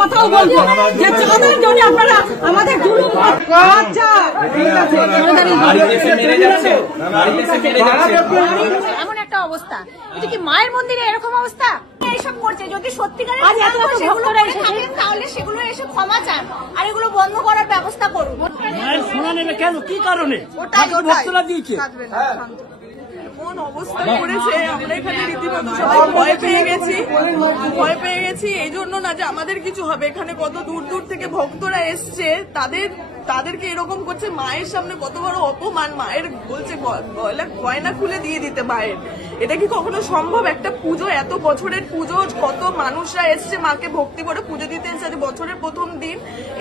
কথাও বলবো যে চাঁদের জন্য আপনারা আমাদের জুলুম এমন একটা অবস্থা, এটা কি মায়ের মন্দিরে এরকম অবস্থা? এইসব করছে, যদি সত্যিকারের তাহলে সেগুলো এসে ক্ষমা চান আর এগুলো বন্ধ করার ব্যবস্থা করুন। মায়ের সোনা নেবে কেন, কি কারণে? ভক্তরা দিয়েছে কোন অবস্থা করেছে, আমরা এখানে রীতিমতো সবাই ভয় পেয়ে গেছি এই জন্য না যে আমাদের কিছু হবে। এখানে কত দূর দূর থেকে ভক্তরা এসছে, তাদেরকে এরকম করছে। মায়ের সামনে কত বড় অপমান, মায়ের বলছে গয়না খুলে দিয়ে দিতে মায়ের। এটা কি কখনো সম্ভব? একটা পুজো, এত বছরের পুজো, কত মানুষরা এসছে মাকে ভক্তি করে পুজো দিতে এসছে, বছরের প্রথম দিন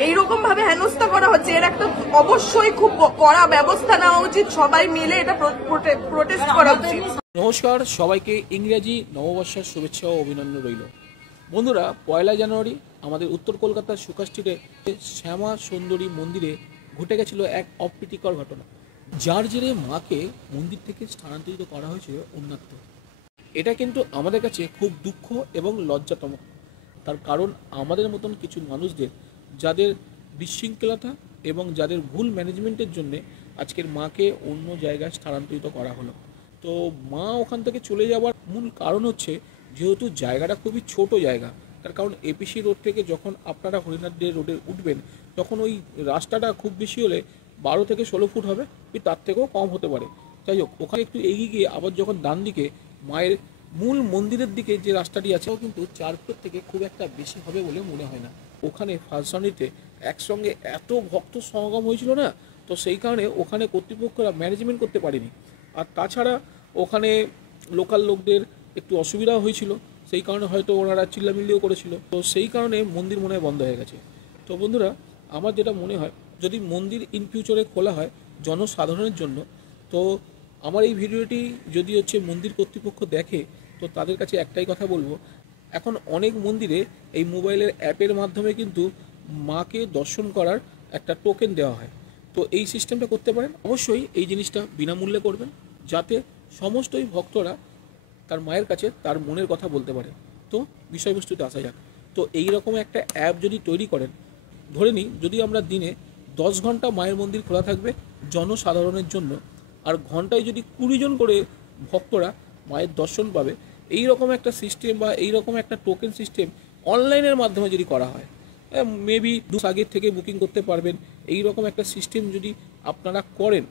এইরকম ভাবে হেনস্থা করা হচ্ছে। এর একটা অবশ্যই খুব কড়া ব্যবস্থা নেওয়া উচিত, সবাই মিলে এটা প্রোটেস্ট করা উচিত। নমস্কার, সবাইকে ইংরেজি নববর্ষের শুভেচ্ছা ও অভিনন্দন রইল। বন্ধুরা, 1 জানুয়ারি আমাদের উত্তর কলকাতার সুকা স্ট্রিটে শ্যামা সুন্দরী মন্দিরে ঘটে গেছিল এক অপ্রীতিকর ঘটনা, যার জেরে মাকে মন্দির থেকে স্থানান্তরিত করা হয়েছিল অন্যত্র। এটা কিন্তু আমাদের কাছে খুব দুঃখ এবং লজ্জাতম, তার কারণ আমাদের মতন কিছু মানুষদের যাদের বিশৃঙ্খলতা এবং যাদের ভুল ম্যানেজমেন্টের জন্য আজকের মাকে অন্য জায়গায় স্থানান্তরিত করা হলো। তো মা ওখান থেকে চলে যাওয়ার মূল কারণ হচ্ছে যেহেতু জায়গাটা খুবই ছোট জায়গা, তার কারণ এপিসি রোড থেকে যখন আপনারা হরিনাথ ডে রোডে উঠবেন তখন ওই রাস্তাটা খুব বেশি হলে 12 থেকে 16 ফুট হবে, তার থেকেও কম হতে পারে। যাই হোক, ওখানে একটু এগিয়ে গিয়ে আবার যখন ডান দিকে মায়ের মূল মন্দিরের দিকে যে রাস্তাটি আছে কিন্তু 4 ফুট থেকে খুব একটা বেশি হবে বলে মনে হয় না। ওখানে ফাল্সানিতে একসঙ্গে এত ভক্ত সমাগম হয়েছিল না, তো সেই কারণে ওখানে কর্তৃপক্ষরা ম্যানেজমেন্ট করতে পারেনি। আর তাছাড়া ওখানে লোকাল লোকদের একটু অসুবিধা হয়েছিল, সেই কারণে হয়তো ওনারা চিল্লামিল্লিও করেছিল, তো সেই কারণে মন্দির মনে হয় বন্ধ হয়ে গেছে। তো বন্ধুরা, আমার যেটা মনে হয় যদি মন্দির ইন ফিউচারে খোলা হয় জনসাধারণের জন্য, তো আমার এই ভিডিওটি যদি মন্দির কর্তৃপক্ষ দেখে তো তাদের কাছে একটাই কথা বলবো, এখন অনেক মন্দিরে এই মোবাইলের অ্যাপের মাধ্যমে কিন্তু মাকে দর্শন করার একটা টোকেন দেওয়া হয়। তো এই সিস্টেমটা করতে পারেন, অবশ্যই এই জিনিসটা বিনামূল্যে করবেন যাতে সমস্তই ভক্তরা তার মায়ের কাছে তার মনের কথা বলতে পারে। তো বিষয়বস্তুতে আসা যাক। তো এই রকম একটা অ্যাপ যদি তৈরি করেন, ধরে নিই যদি আমরা দিনে 10 ঘন্টা মায়ের মন্দির খোলা থাকবে জনসাধারণের জন্য, আর ঘন্টায় যদি 20 জন করে ভক্তরা মায়ের দর্শন পাবে, এই রকম একটা সিস্টেম বা এই রকম একটা টোকেন সিস্টেম অনলাইনের মাধ্যমে যদি করা হয়, মেবি 2 আগের থেকে বুকিং করতে পারবেন। এই রকম একটা সিস্টেম যদি আপনারা করেন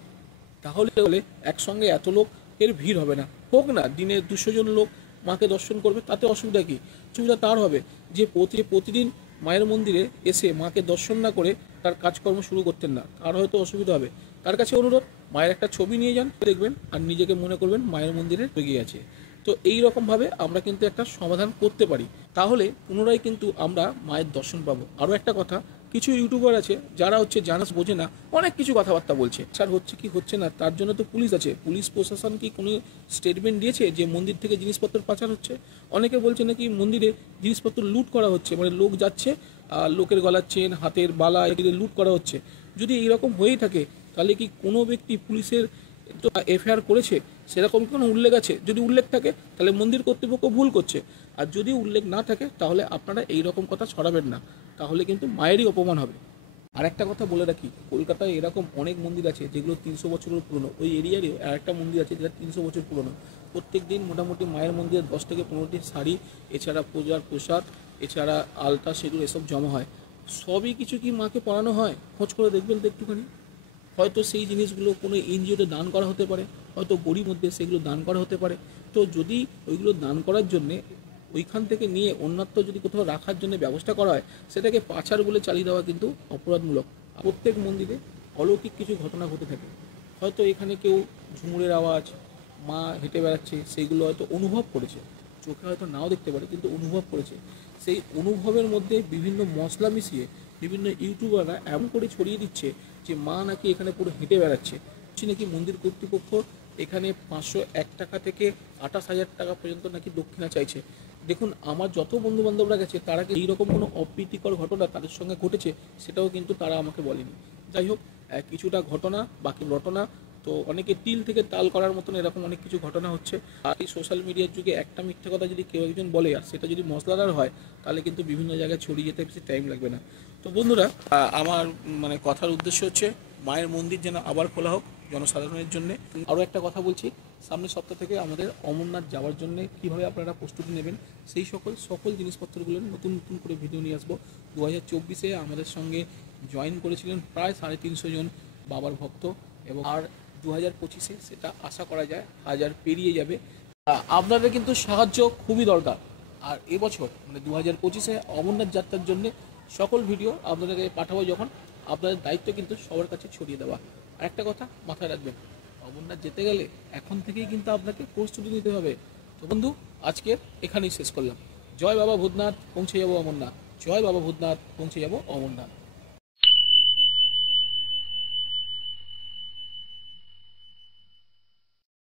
তাহলে একসঙ্গে এত লোকের ভিড় হবে না। হোক না দিনে 200 জন লোক মাকে দর্শন করবে, তাতে অসুবিধা কী? সুবিধা তার হবে যে প্রতিদিন মায়ের মন্দিরে এসে মাকে দর্শন না করে তার কাজকর্ম শুরু করতেন না, তার হয়তো অসুবিধা হবে। তার কাছে অনুরোধ, মায়ের একটা ছবি নিয়ে যান, দেখবেন আর নিজেকে মনে করবেন মায়ের মন্দিরে এগিয়ে আছে। তো এই রকমভাবে আমরা কিন্তু একটা সমাধান করতে পারি, তাহলে পুনরায় কিন্তু আমরা মায়ের দর্শন পাবো। আরও একটা কথা, কিছু ইউটিউবার আছে যারা জানাস বোঝে না অনেক কিছু কথাবার্তা বলছে, স্যার হচ্ছে কি হচ্ছে না তার জন্য তো পুলিশ আছে। পুলিশ প্রশাসন কি কোনো স্টেটমেন্ট দিয়েছে যে মন্দির থেকে জিনিসপত্র পাচার হচ্ছে? অনেকে বলছে নাকি মন্দিরে জিনিসপত্র লুট করা হচ্ছে, মানে লোক যাচ্ছে লোকের গলার চেন, হাতের বালা এগুলো লুট করা হচ্ছে। যদি এইরকম হয়েই থাকে তাহলে কি কোনো ব্যক্তি পুলিশের তো এফআইআর করেছে সেরকম কোনো উল্লেখ আছে? যদি উল্লেখ থাকে তাহলে মন্দির কর্তৃপক্ষ ভুল করছে, আর যদি উল্লেখ না থাকে তাহলে আপনারা এই রকম কথা ছড়াবেন না, তাহলে কিন্তু মায়েরই অপমান হবে। আর একটা কথা বলে রাখি, কলকাতায় এরকম অনেক মন্দির আছে যেগুলো 300 বছরের পুরনো। ওই এরিয়ারও আরেকটা মন্দির আছে যেটা 300 বছর পুরনো। প্রত্যেক দিন মোটামুটি মায়ের মন্দিরে 10 থেকে 15টি শাড়ি, এছাড়া পূজার প্রসাদ, এছাড়া আলতা সিঁদুর এসব জমা হয়। সবই কিছু কি মাকে পড়ানো হয়? খোঁজ করে দেখবেন তো একটুখানি। হয়তো সেই জিনিসগুলো কোনো এনজিওতে দান করা হতে পারে, হয়তো গরিব মধ্যে সেগুলো দান করা হতে পারে। তো যদি ওইগুলো দান করার জন্যে ওইখান থেকে নিয়ে অন্যত্র যদি কোথাও রাখার জন্য ব্যবস্থা করা হয়, সেটাকে পাচার বলে চালিয়ে দেওয়া কিন্তু অপরাধমূলক। প্রত্যেক মন্দিরে অলৌকিক কিছু ঘটনা ঘটে থাকে। হয়তো এখানে কেউ ঝুমুরের আওয়াজ, মা হেঁটে বেড়াচ্ছে, সেইগুলো হয়তো অনুভব করেছে, চোখে হয়তো নাও দেখতে পারে কিন্তু অনুভব করেছে। সেই অনুভবের মধ্যে বিভিন্ন মশলা মিশিয়ে বিভিন্ন ইউটিউবাররা এমন করে ছড়িয়ে দিচ্ছে যে মা নাকি এখানে পুরো হেঁটে বেড়াচ্ছে। নাকি মন্দির কর্তৃপক্ষ এখানে 501 টাকা থেকে 28,000 টাকা পর্যন্ত নাকি দক্ষিণা চাইছে। দেখুন, আমার যত বন্ধুবান্ধবরা গেছে তারা এইরকম কোনো অপ্রীতিকর ঘটনা তাদের সঙ্গে ঘটেছে সেটাও কিন্তু তারা আমাকে বলেনি। যাই হোক, কিছুটা ঘটনা বাকি ঘটনা। তো তো অনেকে তিল থেকে তাল করার মতন এরকম অনেক কিছু ঘটনা হচ্ছে। আর এই সোশ্যাল মিডিয়ার যুগে একটা মিথ্যে কথা যদি কেউ একজন বলে আর সেটা যদি মশলাদার হয় তাহলে কিন্তু বিভিন্ন জায়গায় ছড়িয়ে যেতে বেশি টাইম লাগবে না। তো বন্ধুরা, আমার মানে কথার উদ্দেশ্য হচ্ছে মায়ের মন্দির যেন আবার খোলা হোক জনসাধারণের জন্য। আরও একটা কথা বলছি, সামনের সপ্তাহ থেকে আমাদের অমরনাথ যাওয়ার জন্য কীভাবে আপনারা প্রস্তুতি নেবেন সেই সকল জিনিসপত্রগুলো নতুন নতুন করে ভিডিও নিয়ে আসবো। 2024-এ আমাদের সঙ্গে জয়েন করেছিলেন প্রায় 350 জন বাবার ভক্ত, এবং আর 2025-এ সেটা আশা করা যায় 1000 পেরিয়ে যাবে। আপনাদের কিন্তু সাহায্য খুবই দরকার। আর এবছর মানে 2025-এ অমরনাথ যাত্রার জন্য সকল ভিডিও আপনাদেরকে পাঠাবো যখন, আপনাদের দায়িত্ব কিন্তু সবার কাছে ছড়িয়ে দেওয়া। আর একটা কথা মাথায় রাখবেন, অমরনাথ যেতে গেলে এখন থেকেই কিন্তু আপনাকে প্রস্তুতি নিতে হবে। তো বন্ধু, আজকের এখানেই শেষ করলাম। জয় বাবা ভূতনাথ, পৌঁছে যাবো অমরনাথ। জয় বাবা ভূতনাথ, পৌঁছে যাবো অমরনাথ।